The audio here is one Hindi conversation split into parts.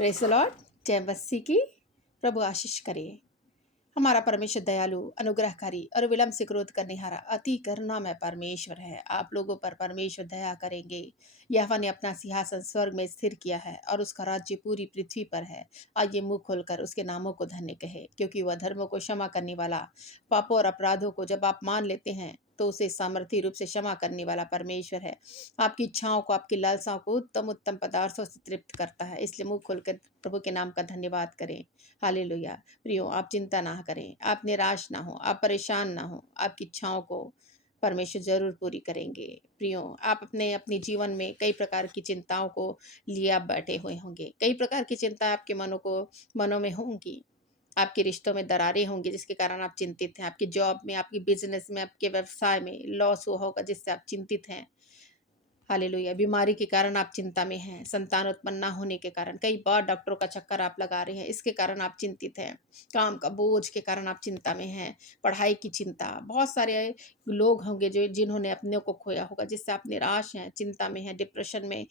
Praise the Lord. जय मसीह की। प्रभु आशीष करे। हमारा परमेश्वर दयालु, अनुग्रहकारी और विलंब से क्रोध करने हारा अति करुणामय परमेश्वर है। आप लोगों पर परमेश्वर दया करेंगे। यहोवा ने अपना सिंहासन स्वर्ग में स्थिर किया है और उसका राज्य पूरी पृथ्वी पर है। आइए मुंह खोलकर उसके नामों को धन्य कहे, क्योंकि वह धर्मों को क्षमा करने वाला, पापों और अपराधों को जब आप मान लेते हैं तो उसे सामर्थ्य रूप से क्षमा करने वाला परमेश्वर है। आपकी इच्छाओं को, आपकी लालसाओं को उत्तम उत्तम पदार्थों से तृप्त करता है। इसलिए मुंह खोलकर प्रभु के नाम का धन्यवाद करें। हालेलुया। प्रियो, आप चिंता ना करें, आप निराश ना हो, आप परेशान ना हो। आपकी इच्छाओं को परमेश्वर ज़रूर पूरी करेंगे। प्रियो, आप अपने अपने जीवन में कई प्रकार की चिंताओं को लिए आप बैठे हुए होंगे। कई प्रकार की चिंता आपके मनों में होंगी। आपके रिश्तों में दरारें होंगी जिसके कारण आप चिंतित हैं। आपकी जॉब में, आपकी बिज़नेस में, आपके व्यवसाय में लॉस हुआ होगा जिससे आप चिंतित हैं। हालेलुया। बीमारी के कारण आप चिंता में हैं, संतान उत्पन्न ना होने के कारण, कई बार डॉक्टरों का चक्कर आप लगा रहे हैं, इसके कारण आप चिंतित हैं। काम का बोझ के कारण आप चिंता में हैं, पढ़ाई की चिंता, बहुत सारे लोग होंगे जो जिन्होंने अपने को खोया होगा, जिससे आप निराश हैं, चिंता में हैं, डिप्रेशन में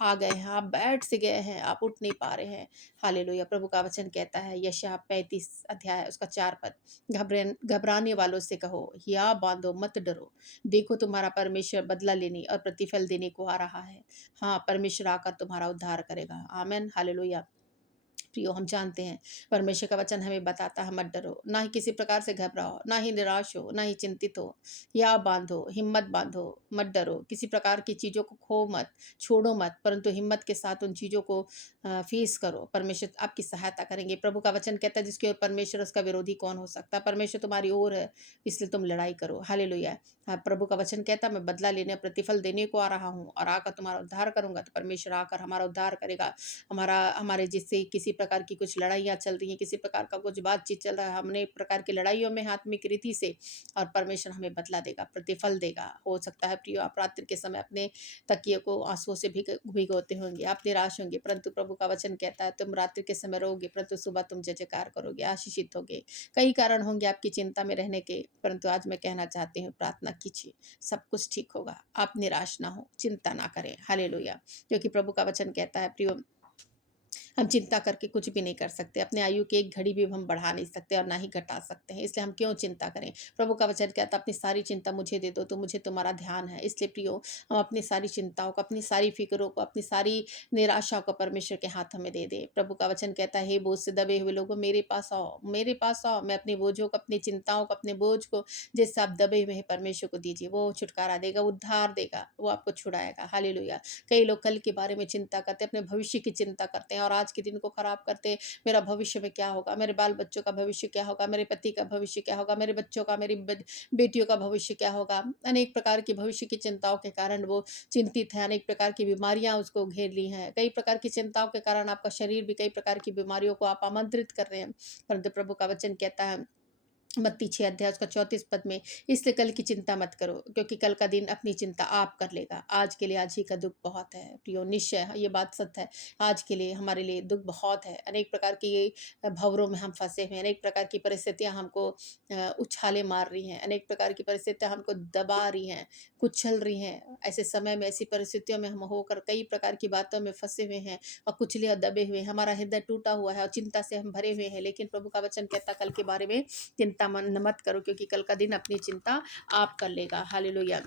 आ गए हैं, आप बैठ से गए हैं, आप उठ नहीं पा रहे हैं। हालेलुया। प्रभु का वचन कहता है, यशायाह 35 अध्याय उसका 4 पद, घबराने वालों से कहो, या बांधो, मत डरो। देखो, तुम्हारा परमेश्वर बदला लेने और प्रतिफल देने को आ रहा है। हाँ, परमेश्वर आकर तुम्हारा उद्धार करेगा। आमीन, हालेलुया। प्रियो, हम जानते हैं परमेश्वर का वचन हमें बताता है, मत डरो, ना ही किसी प्रकार से घबराओ, ना ही निराश हो, ना ही चिंतित हो। या बांधो, हिम्मत बांधो, मत डरो, किसी प्रकार की चीज़ों को खो मत, छोड़ो मत, परंतु हिम्मत के साथ उन चीज़ों को फेस करो। परमेश्वर आपकी सहायता करेंगे। प्रभु का वचन कहता है, जिसकी ओर परमेश्वर उसका विरोधी कौन हो सकता है। परमेश्वर तुम्हारी ओर है, इसलिए तुम लड़ाई करो। हालेलुया। हाँ, प्रभु का वचन कहता है, मैं बदला लेने, प्रतिफल देने को आ रहा हूँ और आकर तुम्हारा उद्धार करूंगा। तो परमेश्वर आकर हमारा उद्धार करेगा। हमारे जिससे किसी प्रकार की कुछ लड़ाइयाँ चल रही हैं, किसी प्रकार का कुछ बातचीत चल रहा है, हमने एक प्रकार की लड़ाइयों में आत्मिक रीति से, और परमेश्वर हमें बदला देगा, प्रतिफल देगा। हो सकता है प्रियो, आप रात्रि के समय अपने तकिए को आंसुओं से भिगोते होंगे, आप निराश होंगे, परंतु प्रभु का वचन कहता है, तुम रात्रि के समय रोगे, परंतु सुबह तुम जय जयकार करोगे, आशीषित होगे। कई कारण होंगे आपकी चिंता में रहने के, परंतु आज मैं कहना चाहती हूँ, प्रार्थना कीजिए, सब कुछ ठीक होगा। आप निराश ना हो, चिंता ना करें। हालेलुया। क्योंकि प्रभु का वचन कहता है प्रियो, हम चिंता करके कुछ भी नहीं कर सकते। अपने आयु की एक घड़ी भी हम बढ़ा नहीं सकते और ना ही घटा सकते हैं। इसलिए हम क्यों चिंता करें? प्रभु का वचन कहता है, अपनी सारी चिंता मुझे दे दो तो मुझे तुम्हारा ध्यान है। इसलिए प्रियो, हम अपनी सारी चिंताओं को, अपनी सारी फ़िक्रों को, अपनी सारी निराशा को परमेश्वर के हाथों में दे दें। प्रभु का वचन कहता है, हे बोझ से दबे हुए लोगों, मेरे पास आओ, मेरे पास आओ। मैं अपने बोझों को, अपनी चिंताओं को, अपने बोझ को, जिससे आप दबे हुए हैं, परमेश्वर को दीजिए। वो छुटकारा देगा, उद्धार देगा, वो आपको छुड़ाएगा। हालेलुया। कई लोग कल के बारे में चिंता करते हैं, अपने भविष्य की चिंता करते हैं और आज के दिन को खराब करते हैं। मेरा भविष्य में क्या होगा, मेरे बाल बच्चों का भविष्य क्या होगा, मेरे पति का भविष्य क्या होगा, मेरे बच्चों का, मेरी बेटियों का भविष्य क्या होगा। अनेक प्रकार की भविष्य की चिंताओं के कारण वो चिंतित है। अनेक प्रकार की बीमारियां उसको घेर ली हैं। कई प्रकार की चिंताओं के कारण आपका शरीर भी कई प्रकार की बीमारियों को आप आमंत्रित कर रहे हैं। परंतु प्रभु का वचन कहता है, मत्ती 6 अध्याय उसका 34 पद में, इसलिए कल की चिंता मत करो, क्योंकि कल का दिन अपनी चिंता आप कर लेगा। आज के लिए आज ही का दुख बहुत है। प्रियो, निश्चय ये बात सत्य है। आज के लिए, हमारे लिए दुख बहुत है। अनेक प्रकार की भंवरों में हम फंसे हुए हैं। अनेक प्रकार की परिस्थितियां हमको उछाले मार रही हैं। अनेक प्रकार की परिस्थितियां हमको दबा रही हैं, कुचल रही हैं। ऐसे समय में, ऐसी परिस्थितियों में हम होकर कई प्रकार की बातों में फंसे हुए हैं और कुचले और दबे हुए हैं। हमारा हृदय टूटा हुआ है और चिंता से हम भरे हुए हैं। लेकिन प्रभु का वचन कहता, कल के बारे में चिंता मत करो, क्योंकि कल का दिन अपनी चिंता आप कर लेगा। हालेलुया।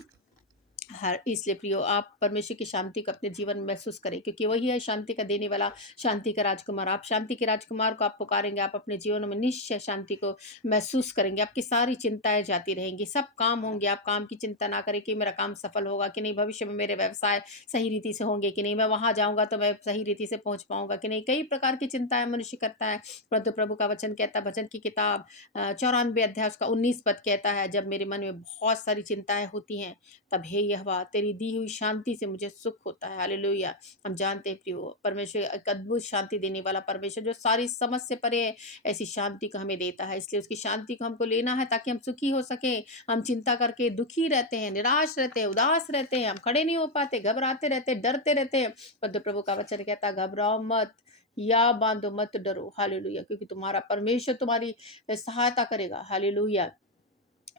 हर इसलिए प्रियो, आप परमेश्वर की शांति को अपने जीवन में महसूस करें, क्योंकि वही है शांति का देने वाला, शांति का राजकुमार। आप शांति के राजकुमार को आप पुकारेंगे, आप अपने जीवन में निश्चय शांति को महसूस करेंगे। आपकी सारी चिंताएं जाती रहेंगी, सब काम होंगे। आप काम की चिंता ना करें कि मेरा काम सफल होगा कि नहीं, भविष्य में मेरे व्यवसाय सही रीति से होंगे कि नहीं, मैं वहां जाऊंगा तो मैं सही रीति से पहुंच पाऊंगा कि नहीं। कई प्रकार की चिंताएं मनुष्य करता है, परंतु प्रभु का वचन कहता है, भजन की किताब 94 अध्याय उसका 19 पद कहता है, जब मेरे मन में बहुत सारी चिंताएं होती हैं, तब हे यहोवा, तेरी दी हुई शांति से मुझे सुख होता है। हालेलुया। हम जानते हैं प्रियो, परमेश्वर एक अद्भुत शांति देने वाला परमेश्वर, जो सारी समझ से परे है, ऐसी शांति को हमें देता है। इसलिए उसकी शांति को हमको लेना है, ताकि हम सुखी हो सके। हम चिंता करके दुखी रहते हैं, निराश रहते हैं, उदास रहते हैं, हम खड़े नहीं हो पाते, घबराते रहते हैं, डरते रहते हैं। पर प्रभु का वचन कहता है, घबराओ मत, या बांधो, मत डरो। हालेलुया। क्योंकि तुम्हारा परमेश्वर तुम्हारी सहायता करेगा। हालेलुया।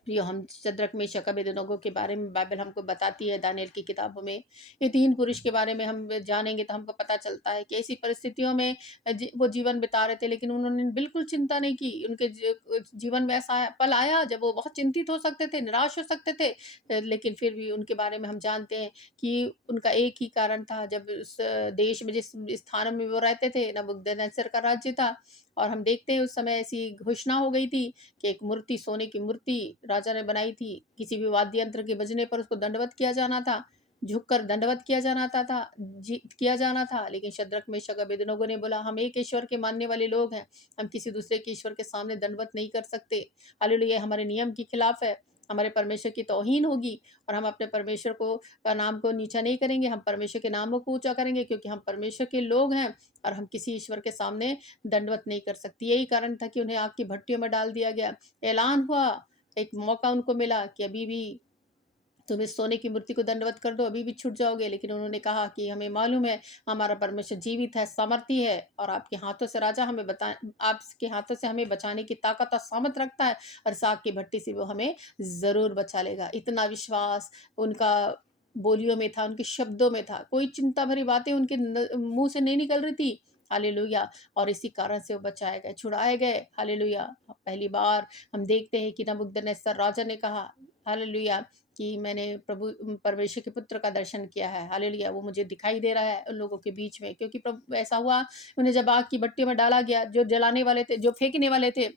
प्रियो, हम शद्रक, मेशक, अबेदनगो के बारे में बाइबल हमको बताती है दानियेल की किताबों में। ये 3 पुरुष के बारे में हम जानेंगे तो हमको पता चलता है कि ऐसी परिस्थितियों में वो जीवन बिता रहे थे, लेकिन उन्होंने बिल्कुल चिंता नहीं की। उनके जीवन में ऐसा पल आया जब वो बहुत चिंतित हो सकते थे, निराश हो सकते थे, लेकिन फिर भी उनके बारे में हम जानते हैं कि उनका एक ही कारण था। जब उस देश में, जिस स्थान में वो रहते थे, नबूकदनेस्सर का राज्य था, और हम देखते हैं उस समय ऐसी घोषणा हो गई थी कि एक मूर्ति, सोने की मूर्ति राजा ने बनाई थी। किसी भी वाद्य यंत्र के बजने पर उसको दंडवत किया जाना था, झुककर दंडवत किया जाना किया जाना था। लेकिन शद्रक, मेशक, अबेदनगो ने बोला, हम एक ईश्वर के मानने वाले लोग हैं, हम किसी दूसरे के ईश्वर के सामने दंडवत नहीं कर सकते। हालेलुया! हमारे नियम के खिलाफ है, हमारे परमेश्वर की तौहीन होगी, और हम अपने परमेश्वर को का नाम को नीचा नहीं करेंगे, हम परमेश्वर के नामों को ऊँचा करेंगे, क्योंकि हम परमेश्वर के लोग हैं और हम किसी ईश्वर के सामने दंडवत नहीं कर सकते। यही कारण था कि उन्हें आग की भट्टियों में डाल दिया गया। ऐलान हुआ, एक मौका उनको मिला कि अभी भी तुम इस सोने की मूर्ति को दंडवत कर दो, अभी भी छूट जाओगे। लेकिन उन्होंने कहा कि हमें मालूम है, हमारा परमेश्वर जीवित है, सामर्थी है, और आपके हाथों से राजा हमें आपके हाथों से हमें बचाने की ताकत और सामर्थ रखता है, और इस आग की भट्टी से वो हमें ज़रूर बचा लेगा। इतना विश्वास उनका बोलियों में था, उनके शब्दों में था। कोई चिंता भरी बातें उनके मुँह से नहीं निकल रही थी। हालेलुया! और इसी कारण से वो बचाए गए, छुड़ाए गए। हालेलुया! पहली बार हम देखते हैं कि नबूकदनेस्सर राजा ने कहा, हालेलुया, कि मैंने प्रभु परमेश्वर के पुत्र का दर्शन किया है। हालेलुया! वो मुझे दिखाई दे रहा है उन लोगों के बीच में, क्योंकि प्रभु ऐसा हुआ, उन्हें जब आग की भट्टी में डाला गया, जो जलाने वाले थे, जो फेंकने वाले थे,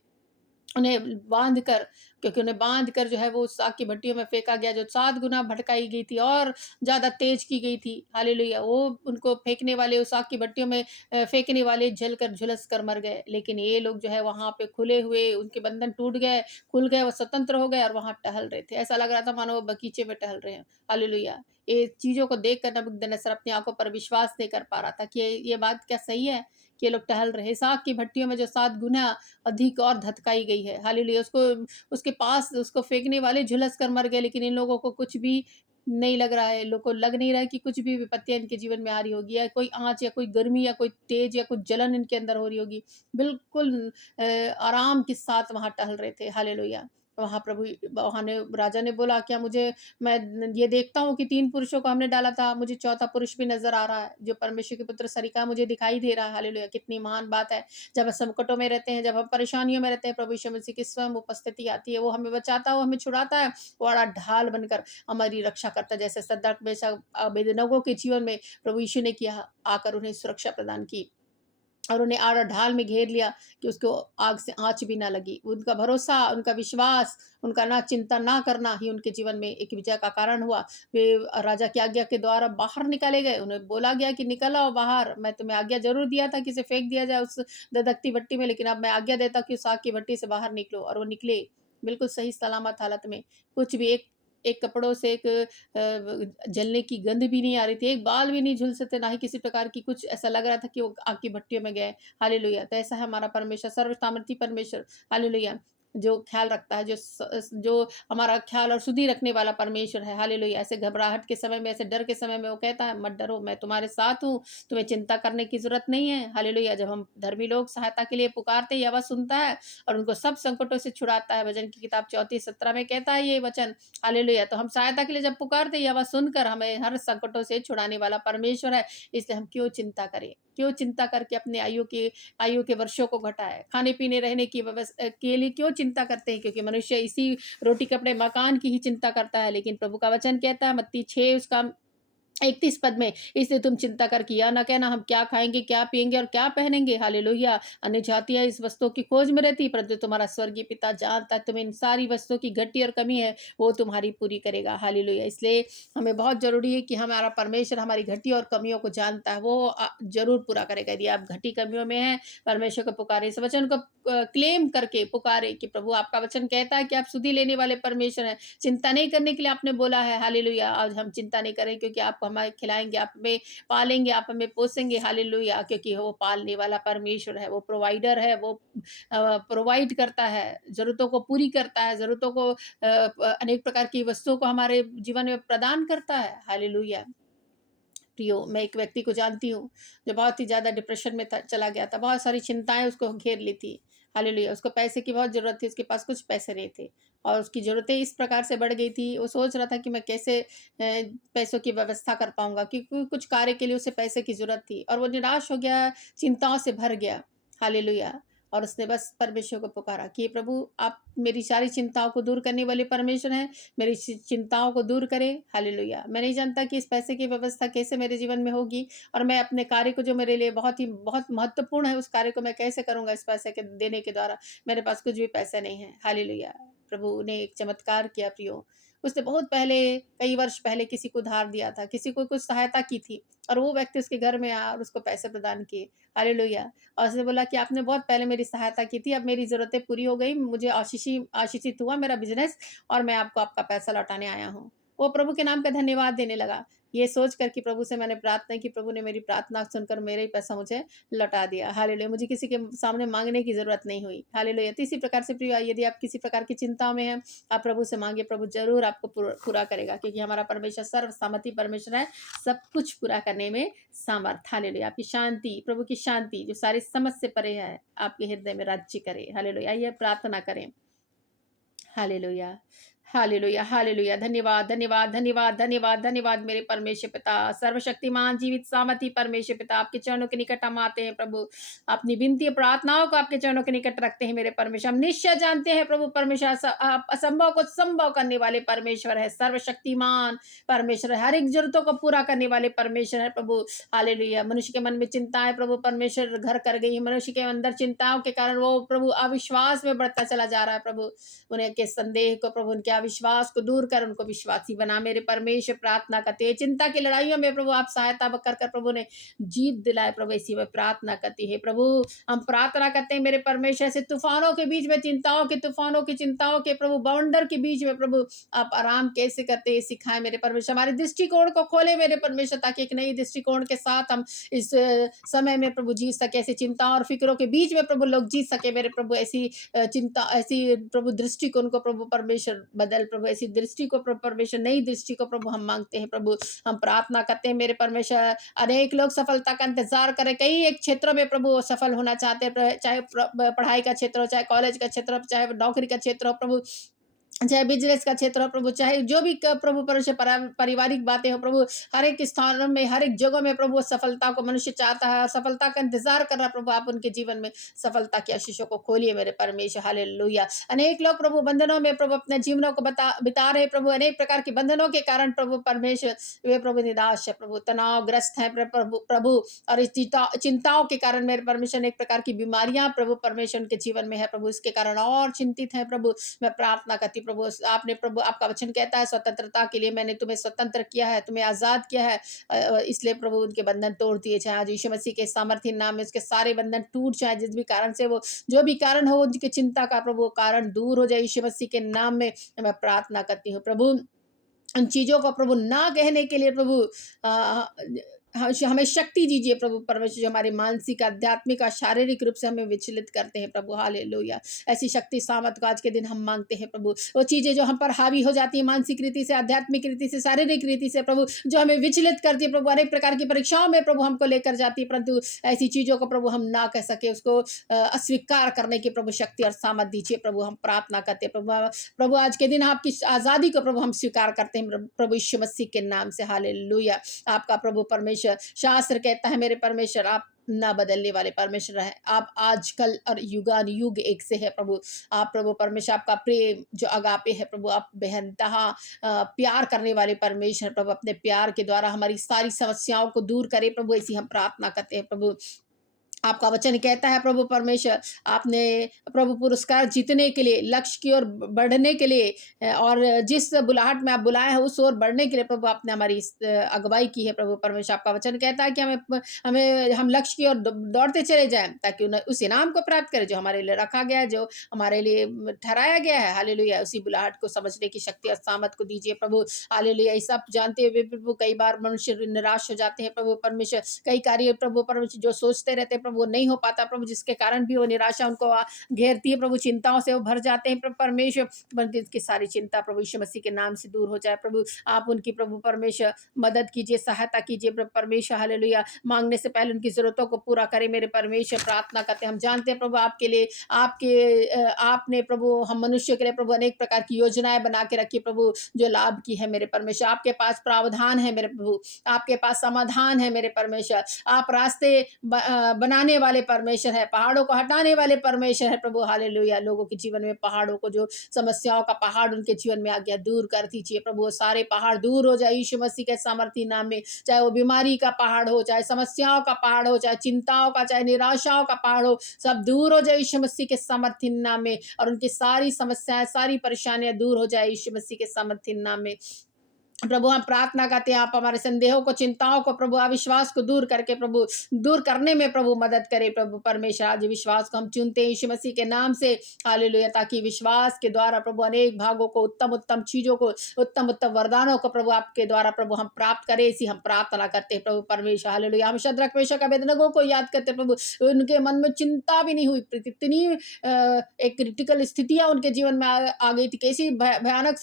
उन्हें बाँध कर, क्योंकि उन्हें बाँध कर जो है वो उस आग की भट्टियों में फेंका गया, जो 7 गुना भड़काई गई थी और ज़्यादा तेज़ की गई थी। हालेलुया! वो उनको फेंकने वाले, उस आग की भट्टियों में फेंकने वाले जलकर झुलस कर मर गए। लेकिन ये लोग जो है वहाँ पे खुले हुए, उनके बंधन टूट गए, खुल गए, वो स्वतंत्र हो गए और वहाँ टहल रहे थे। ऐसा लग रहा था मानो वो बगीचे में टहल रहे हैं। हालेलुया! ये चीज़ों को देखकर नबूकदनेस्सर अपनी आँखों पर विश्वास नहीं कर पा रहा था कि ये बात क्या सही है कि ये लोग टहल रहे हैं। इस आग की भट्टियों में जो 7 गुना अधिक और धधकाई गई है। हालेलुया! उसके पास उसको फेंकने वाले झुलस कर मर गए, लेकिन इन लोगों को कुछ भी नहीं लग रहा है। इन लोग को लग नहीं रहा है कि कुछ भी विपत्तियाँ इनके जीवन में आ रही होगी, या कोई आँच या कोई गर्मी या कोई तेज या कुछ जलन इनके अंदर हो रही होगी। बिल्कुल आराम के साथ वहाँ टहल रहे थे। हालेलुया! वहाँ ने राजा ने बोला, क्या मुझे मैं ये देखता हूँ कि 3 पुरुषों को हमने डाला था, मुझे चौथा पुरुष भी नज़र आ रहा है, जो परमेश्वर के पुत्र सरीखा मुझे दिखाई दे रहा है। हालेलुया! कितनी महान बात है। जब संकटों में रहते हैं, जब हम परेशानियों में रहते हैं, प्रभु यीशु मसीह की स्वयं उपस्थिति आती है, वो हमें बचाता है, वो हमें छुड़ाता है, वो बड़ा ढाल बनकर हमारी रक्षा करता है। जैसे सद्रक, मेशक, अबेदनगो के जीवन में प्रभु यीशु ने किया, आकर उन्हें सुरक्षा प्रदान की। और उन्हें आड़ ढाल में घेर लिया कि उसको आग से आँच भी ना लगी। उनका भरोसा, उनका विश्वास, उनका ना चिंता ना करना ही उनके जीवन में एक विजय का कारण हुआ। वे राजा की आज्ञा के द्वारा बाहर निकाले गए। उन्हें बोला गया कि निकल आओ बाहर। मैं तुम्हें आज्ञा ज़रूर दिया था कि इसे फेंक दिया जाए उस धधकती भट्टी में, लेकिन अब मैं आज्ञा देता हूँ कि उस आग की भट्टी से बाहर निकलो। और वो निकले, बिल्कुल सही सलामत हालत में। कुछ भी एक एक कपड़ों से एक जलने की गंध भी नहीं आ रही थी, एक बाल भी नहीं झुलसे थे, ना ही किसी प्रकार की कुछ ऐसा लग रहा था कि वो आग की भट्टियों में गए। हालेलुया! तो ऐसा है हमारा परमेश्वर, सर्वसामर्थी परमेश्वर। हालेलुया! जो ख़्याल रखता है, जो हमारा ख़्याल और सुधि रखने वाला परमेश्वर है। हालेलुया! ऐसे घबराहट के समय में, ऐसे डर के समय में वो कहता है, मत डरो, मैं तुम्हारे साथ हूँ, तुम्हें चिंता करने की ज़रूरत नहीं है। हालेलुया! जब हम धर्मी लोग सहायता के लिए पुकारते हैं, ये आवाज़ सुनता है और उनको सब संकटों से छुड़ाता है। भजन की किताब 34:17 में कहता है ये वचन। हालेलुया! तो हम सहायता के लिए जब पुकारते हैं, ये आवाज़ सुनकर हमें हर संकटों से छुड़ाने वाला परमेश्वर है। इसलिए हम क्यों चिंता करें? क्यों चिंता करके अपने आयु के वर्षों को घटाएँ? खाने-पीने, रहने की के लिए क्यों चिंता करते हैं? क्योंकि मनुष्य इसी रोटी, कपड़े, मकान की ही चिंता करता है। लेकिन प्रभु का वचन कहता है, मत्ती 6 उसका 31 पद में, इसलिए तुम चिंता करके यह ना कहना, हम क्या खाएँगे, क्या पिएँगे और क्या पहनेंगे। हालेलुया! अन्य जातियाँ इस वस्तुओं की खोज में रहती, परंतु तुम्हारा स्वर्गीय पिता जानता है तुम्हें इन सारी वस्तुओं की घटी और कमी है, वो तुम्हारी पूरी करेगा। हालेलुया! इसलिए हमें बहुत ज़रूरी है कि हमारा परमेश्वर हमारी घटी और कमियों को जानता है, वो ज़रूर पूरा करेगा। यदि आप घटी कमियों में हैं, परमेश्वर को पुकारें, इस वचन को क्लेम करके पुकारें कि प्रभु, आपका वचन कहता है कि आप सुधि लेने वाले परमेश्वर हैं। चिंता नहीं करने के लिए आपने बोला है। हालेलुया! आज हम चिंता नहीं करें, क्योंकि आप हमें खिलाएँगे, आप हमें पालेंगे, आप हमें पोसेंगे। हालेलुया! क्योंकि वो पालने वाला परमेश्वर है, वो प्रोवाइडर है, वो प्रोवाइड करता है, ज़रूरतों को पूरी करता है, ज़रूरतों को अनेक प्रकार की वस्तुओं को हमारे जीवन में प्रदान करता है। हालेलुया! प्रियो, मैं एक व्यक्ति को जानती हूँ, जो बहुत ही ज़्यादा डिप्रेशन में था, चला गया था। बहुत सारी चिंताएँ उसको घेर ली थी। हालेलुया! उसको पैसे की बहुत ज़रूरत थी, उसके पास कुछ पैसे नहीं थे और उसकी ज़रूरतें इस प्रकार से बढ़ गई थी, वो सोच रहा था कि मैं कैसे पैसों की व्यवस्था कर पाऊँगा, क्योंकि कुछ कार्य के लिए उसे पैसे की ज़रूरत थी और वो निराश हो गया, चिंताओं से भर गया। हालेलुया! और उसने बस परमेश्वर को पुकारा कि हे प्रभु, आप मेरी सारी चिंताओं को दूर करने वाले परमेश्वर हैं, मेरी चिंताओं को दूर करें। हालेलुया! मैं नहीं जानता कि इस पैसे की व्यवस्था कैसे मेरे जीवन में होगी और मैं अपने कार्य को, जो मेरे लिए बहुत महत्वपूर्ण है, उस कार्य को मैं कैसे करूँगा इस पैसे के देने के द्वारा? मेरे पास कुछ भी पैसे नहीं है। हालेलुया! प्रभु ने एक चमत्कार किया प्रियो। उसने बहुत पहले, कई वर्ष पहले किसी को उधार दिया था, किसी को कुछ सहायता की थी और वो व्यक्ति उसके घर में आया और उसको पैसे प्रदान किए। हालेलुया! और उसने बोला कि आपने बहुत पहले मेरी सहायता की थी, अब मेरी ज़रूरतें पूरी हो गई, मुझे आशीषित हुआ मेरा बिज़नेस और मैं आपको आपका पैसा लौटाने आया हूँ। वो प्रभु के नाम का धन्यवाद देने लगा। ये सोच कर कि प्रभु से मैंने प्रार्थना की, प्रभु ने मेरी प्रार्थना सुनकर मेरा ही पैसा मुझे लौटा दिया। हालेलुया! मुझे किसी के सामने माँगने की ज़रूरत नहीं हुई। हालेलुया! तो इसी प्रकार से प्रिय, यदि आप किसी प्रकार की चिंताओं में हैं, आप प्रभु से माँगिए, प्रभु ज़रूर आपको पूरा करेगा, क्योंकि हमारा परमेश्वर सर्वसम्मति परमेश्वर है, सब कुछ पूरा करने में सामर्थ। हालेलुया! आपकी शांति, प्रभु की शांति जो सारी समझ से परे है, आपके हृदय में राज्य करे। हालेलुया! आइए प्रार्थना करें। Hallelujah, hallelujah, hallelujah. धन्यवाद, धन्यवाद, धन्यवाद, धन्यवाद, धन्यवाद मेरे परमेश्वर पिता, सर्वशक्तिमान जीवित सामर्थी परमेश्वर पिता, आपके चरणों के निकट हम आते हैं प्रभु। अपनी विनती प्रार्थनाओं को आपके चरणों के निकट रखते हैं मेरे परमेश्वर। हम निश्चय जानते हैं प्रभु परमेश्वर, आप असंभव को संभव करने वाले परमेश्वर है, सर्वशक्तिमान परमेश्वर है, हर एक जरूरतों को पूरा करने वाले परमेश्वर है प्रभु। हालेलुया! मनुष्य के मन में चिंताएं प्रभु परमेश्वर घर कर गई है। मनुष्य के अंदर चिंताओं के कारण वो प्रभु अविश्वास में बढ़ता चला जा रहा है प्रभु। उन्हें के संदेह को प्रभु, उनके अविश्वास को दूर कर उनको विश्वासी बना मेरे परमेश्वर। प्रार्थना करते हैं, चिंता की लड़ाइयों में प्रभु आप सहायता कर कर प्रभु ने जीत दिलाए प्रभु, इसी में प्रार्थना करती है प्रभु। हम प्रार्थना करते हैं मेरे परमेश्वर से, तूफानों के बीच में, चिंताओं के तूफानों की चिंताओं के प्रभु, बवंडर के बीच में प्रभु आप आराम कैसे करते हैं सिखाए मेरे परमेश्वर। हमारे दृष्टिकोण को खोले मेरे परमेश्वर, ताकि एक नई दृष्टिकोण के साथ हम इस समय में प्रभु जी सके, ऐसी चिंताओं और फिक्रों के बीच में प्रभु लोग जीत सके मेरे प्रभु। ऐसी चिंता, ऐसी प्रभु दृष्टिकोण को प्रभु परमेश्वर बदल प्रभु, ऐसी दृष्टि को प्रभु परमेश्वर, नई दृष्टि को प्रभु हम मांगते हैं प्रभु। हम प्रार्थना करते हैं मेरे परमेश्वर, अनेक लोग सफलता का इंतजार करें, कई एक क्षेत्रों में प्रभु वो सफल होना चाहते हैं, चाहे पढ़ाई का क्षेत्र हो, चाहे कॉलेज का क्षेत्र हो, चाहे नौकरी का क्षेत्र हो प्रभु, चाहे बिजनेस का क्षेत्र हो प्रभु, चाहे जो भी प्रभु परमेश्वर पारिवारिक बातें हो प्रभु, हर एक स्थानों में, हर एक जगह में प्रभु सफलता को मनुष्य चाहता है, सफलता का इंतजार कर रहा प्रभु। आप उनके जीवन में सफलता की आशीषों को खोलिए मेरे परमेश्वर। हालेलुया! अनेक लोग प्रभु बंधनों में प्रभु अपने जीवनों को बिता रहे प्रभु, अनेक प्रकार के बंधनों के कारण प्रभु परमेश्वर, वे प्रभु निराश है प्रभु, तनावग्रस्त है प्रभु, और इस चिंताओं के कारण मेरे परमेश्वर, एक प्रकार की बीमारियां प्रभु परमेश्वर के जीवन में है प्रभु, इसके कारण और चिंतित है प्रभु। मैं प्रार्थना करती प्रभु, आपने प्रभु, आपका वचन कहता है स्वतंत्रता के लिए मैंने तुम्हें स्वतंत्र किया है, तुम्हें आजाद किया है, इसलिए प्रभु उनके बंधन तोड़ दिए जाए आज यीशु मसीह के सामर्थ्य नाम में। उसके सारे बंधन टूट जाए, जिस भी कारण से वो, जो भी कारण हो उनकी चिंता का प्रभु कारण दूर हो जाए यीशु मसीह के नाम में। मैं प्रार्थना करती हूँ प्रभु, उन चीज़ों को प्रभु ना कहने के लिए प्रभु हमें शक्ति दीजिए प्रभु परमेश्वर, जो हमारे मानसिक, आध्यात्मिक और शारीरिक रूप से हमें विचलित करते हैं प्रभु। हालेलुया! ऐसी शक्ति सामर्थ को आज के दिन हम मांगते हैं प्रभु। वो चीज़ें जो हम पर हावी हो जाती है मानसिक रीति से, आध्यात्मिक रीति से, शारीरिक रीति से प्रभु, जो हमें विचलित करती है प्रभु, अनेक प्रकार की परीक्षाओं में प्रभु हमको लेकर जाती है, परंतु ऐसी चीज़ों को प्रभु हम ना कह सके, उसको अस्वीकार करने की प्रभु शक्ति और सामर्थ दीजिए प्रभु। हम प्रार्थना करते हैं प्रभु, आज के दिन आपकी आज़ादी को प्रभु हम स्वीकार करते हैं प्रभु यीशु मसीह के नाम से। हालेलुया! आपका प्रभु परमेश्वर, शास्त्र कहता है मेरे परमेश्वर, आप ना बदलने वाले परमेश्वर है, आप आजकल और युगान युग एक से है प्रभु। आप प्रभु परमेश्वर, आपका प्रेम जो अगापे है प्रभु, आप बेहनतहा प्यार करने वाले परमेश्वर प्रभु, अपने प्यार के द्वारा हमारी सारी समस्याओं को दूर करे प्रभु, ऐसी हम प्रार्थना करते हैं प्रभु। आपका वचन कहता है प्रभु परमेश्वर, आपने प्रभु पुरस्कार जीतने के लिए, लक्ष्य की ओर बढ़ने के लिए और जिस बुलाहट में आप बुलाए हैं उस ओर बढ़ने के लिए प्रभु आपने हमारी अगुवाई की है प्रभु परमेश्वर। आपका वचन कहता है कि हम लक्ष्य की ओर दौड़ते चले जाएं, ताकि उस इनाम को प्राप्त करें जो हमारे लिए रखा गया है, जो हमारे लिए ठहराया गया है। हालेलुया! उसी बुलाहट को समझने की शक्ति और सामर्थ को दीजिए प्रभु। हालेलुया! ये सब जानते हुए प्रभु कई बार मनुष्य निराश हो जाते हैं प्रभु परमेश्वर, कई कार्य प्रभु परमेश्वर जो सोचते रहते प्रभु वो नहीं हो पाता प्रभु, जिसके कारण भी वो निराशा उनको घेरती है प्रभु, चिंताओं से वो भर जाते हैं प्रभु परमेश्वर। बल्कि इसकी सारी चिंता प्रभु यीशु मसीह के नाम से दूर हो जाए प्रभु। आप उनकी प्रभु परमेश्वर मदद कीजिए, सहायता कीजिए प्रभु परमेश्वर, हालेलुया। मांगने से पहले उनकी जरूरतों को पूरा करें मेरे परमेश्वर, प्रार्थना करते हैं। हम जानते हैं प्रभु आपके लिए, आपने प्रभु हम मनुष्य के लिए प्रभु अनेक प्रकार की योजनाएं बना के रखी प्रभु, जो लाभ की है मेरे परमेश्वर। आपके पास प्रावधान है मेरे प्रभु, आपके पास समाधान है मेरे परमेश्वर। आप रास्ते बनाने वाले परमेश्वर है, पहाड़ों को हटाने वाले परमेश्वर है प्रभु, हालेलुया। लोगों के जीवन में पहाड़ों को, जो समस्याओं का पहाड़ उनके जीवन में आ गया, दूर कर दीजिए प्रभु। वो सारे पहाड़ दूर हो जाए यीशु मसीह के सामर्थी नाम में। चाहे वो बीमारी का पहाड़ हो, चाहे समस्याओं का पहाड़ हो, चाहे चिंताओं का, चाहे निराशाओं का पहाड़ हो, सब दूर हो जाए यीशु मसीह के सामर्थी नाम में। और उनकी सारी समस्याएं, सारी परेशानियां दूर हो जाए यीशु मसीह के सामर्थी नाम में। प्रभु हम प्रार्थना करते हैं, आप हमारे संदेहों को, चिंताओं को प्रभु, अविश्वास को दूर करके प्रभु, दूर करने में प्रभु मदद करें प्रभु परमेश्वर। आज विश्वास को हम चुनते हैं यीशु मसीह के नाम से, हालेलुया। ताकि विश्वास के द्वारा प्रभु अनेक भागों को, उत्तम उत्तम चीजों को, उत्तम उत्तम वरदानों को प्रभु आपके द्वारा प्रभु हम प्राप्त करें, इसी हम प्रार्थना करते हैं प्रभु परमेश्वर, हालेलुया। हम शद्रक मेशक अबेदनगो को याद करते प्रभु, उनके मन में चिंता भी नहीं हुई, कितनी एक क्रिटिकल स्थितियां उनके जीवन में आ गई थी, कैसी भयानक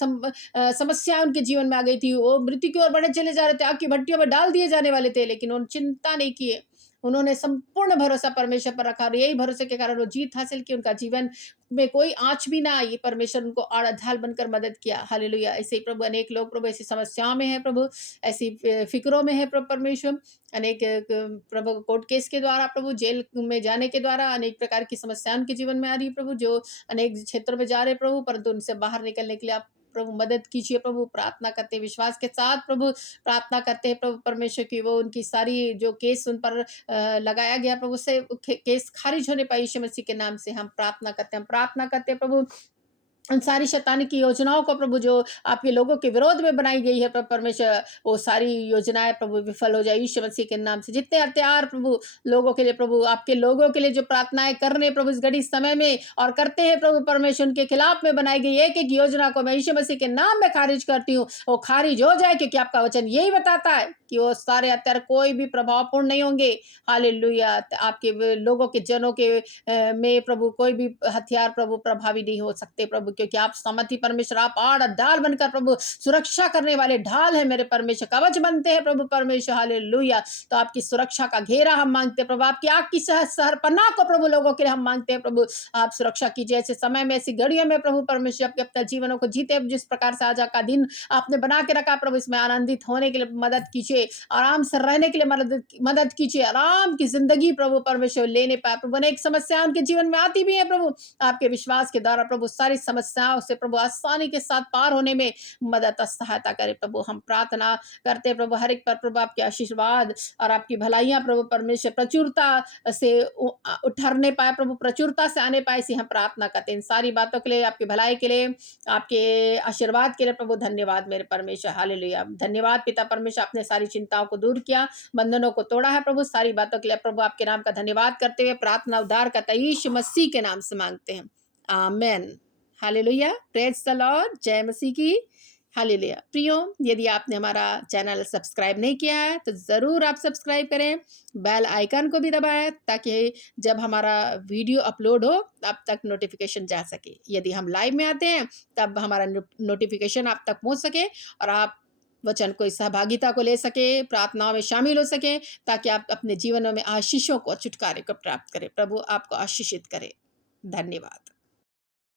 समस्या उनके जीवन में आ गई थी। वो मृत्यु की ओर बढ़े चले जा रहे थे, आग की भट्टियों में डाल दिए जाने वाले थे, लेकिन उन्होंने चिंता नहीं किए। उन्होंने संपूर्ण भरोसा परमेश्वर पर रखा, और यही भरोसे के कारण वो जीत हासिल की। उनका जीवन में कोई आंच भी ना आई, परमेश्वर उनको आड़ ढाल बनकर मदद किया, हालेलुया। ऐसे ही प्रभु अनेक लोग प्रभु ऐसी समस्याओं में है प्रभु, ऐसी फिक्रों में है प्रभु परमेश्वर। अनेक प्रभु कोर्ट केस के द्वारा प्रभु, जेल में जाने के द्वारा अनेक प्रकार की समस्याएं उनके जीवन में आ रही है प्रभु, जो अनेक क्षेत्रों में जा रहे प्रभु, परंतु उनसे बाहर निकलने के लिए आप प्रभु मदद कीजिए प्रभु। प्रार्थना करते हैं विश्वास के साथ प्रभु, प्रार्थना करते हैं प्रभु परमेश्वर की, वो उनकी सारी जो केस उन पर लगाया गया प्रभु, से केस खारिज होने पाए यीशु मसीह के नाम से हम प्रार्थना करते हैं। हम प्रार्थना करते हैं प्रभु उन सारी शैतानी की योजनाओं को प्रभु, जो आपके लोगों के विरोध में बनाई गई है प्रभु परमेश्वर, वो सारी योजनाएं प्रभु विफल हो जाए यीशु मसीह के नाम से। जितने हत्यार प्रभु लोगों के लिए प्रभु, आपके लोगों के लिए जो प्रार्थनाएं कर रहे हैं प्रभु इस घड़ी समय में और करते हैं प्रभु परमेश्वर, उनके खिलाफ में बनाई गई एक एक योजना को मैं यीशु मसीह के नाम में खारिज करती हूँ। वो खारिज हो जाए, क्योंकि आपका वचन यही बताता है कि वो सारे हत्यार कोई भी प्रभावपूर्ण नहीं होंगे, हालेलुया। आपके लोगों के जनों के में प्रभु कोई भी हथियार प्रभु प्रभावी नहीं हो सकते प्रभु, क्योंकि आप सामर्थी परमेश्वर, आप आड़ ढाल बनकर प्रभु सुरक्षा करने वाले ढाल है मेरे परमेश्वर, कवच बनते हैं प्रभु परमेश्वर, हालेलुया। तो आपकी सुरक्षा का घेरा हम मांगते हैं प्रभु, आपकी आग की सहर पन्ना को प्रभु लोगों के लिए हम मांगते हैं प्रभु। आप सुरक्षा कीजिए ऐसे समय में, ऐसी घड़ियों में प्रभु परमेश्वर, आपके अपने जीवनों को जीते जिस प्रकार से आज का दिन आपने बना के रखा प्रभु, इसमें आनंदित होने के लिए मदद कीजिए, आराम से रहने के लिए मदद कीजिए, आराम की जिंदगी प्रभु परमेश्वर लेने पाए प्रभु। अनेक समस्या उनके जीवन में आती भी है प्रभु, आपके विश्वास के द्वारा प्रभु सारी समस्याओं से प्रभु आसानी के साथ पार होने में मदद और सहायता करे प्रभु। हम प्रार्थना करते हैं प्रभु हर एक पर प्रभु आपके आशीर्वाद और आपकी भलाइयां प्रभु परमेश्वर प्रचुरता से उठरने पाए प्रभु, प्रचुरता से आने पाए, इसी हम प्रार्थना करते हैं। इन सारी बातों के लिए, आपकी भलाई के लिए, आपके आशीर्वाद के लिए प्रभु धन्यवाद मेरे परमेश्वर, हालेलुया। धन्यवाद पिता परमेश्वर, आपने सारी चिंताओं को दूर किया, बंधनों को तोड़ा है प्रभु। सारी बातों के लिए प्रभु आपके नाम का धन्यवाद करते हुए प्रार्थना उद्धार करता यीशु मसीह के नाम से मांगते हैं, आमेन, हालेलुया। प्रेज द लॉर्ड, जय मसीह की, हालेलुया। प्रियो, यदि आपने हमारा चैनल सब्सक्राइब नहीं किया है तो ज़रूर आप सब्सक्राइब करें, बेल आइकन को भी दबाएं, ताकि जब हमारा वीडियो अपलोड हो आप तक नोटिफिकेशन जा सके। यदि हम लाइव में आते हैं तब हमारा नोटिफिकेशन आप तक पहुंच सके और आप वचन को, सहभागिता को ले सके, प्रार्थनाओं में शामिल हो सके, ताकि आप अपने जीवनों में आशीषों को, छुटकारे को प्राप्त करें। प्रभु आपको आशीषित करे। धन्यवाद।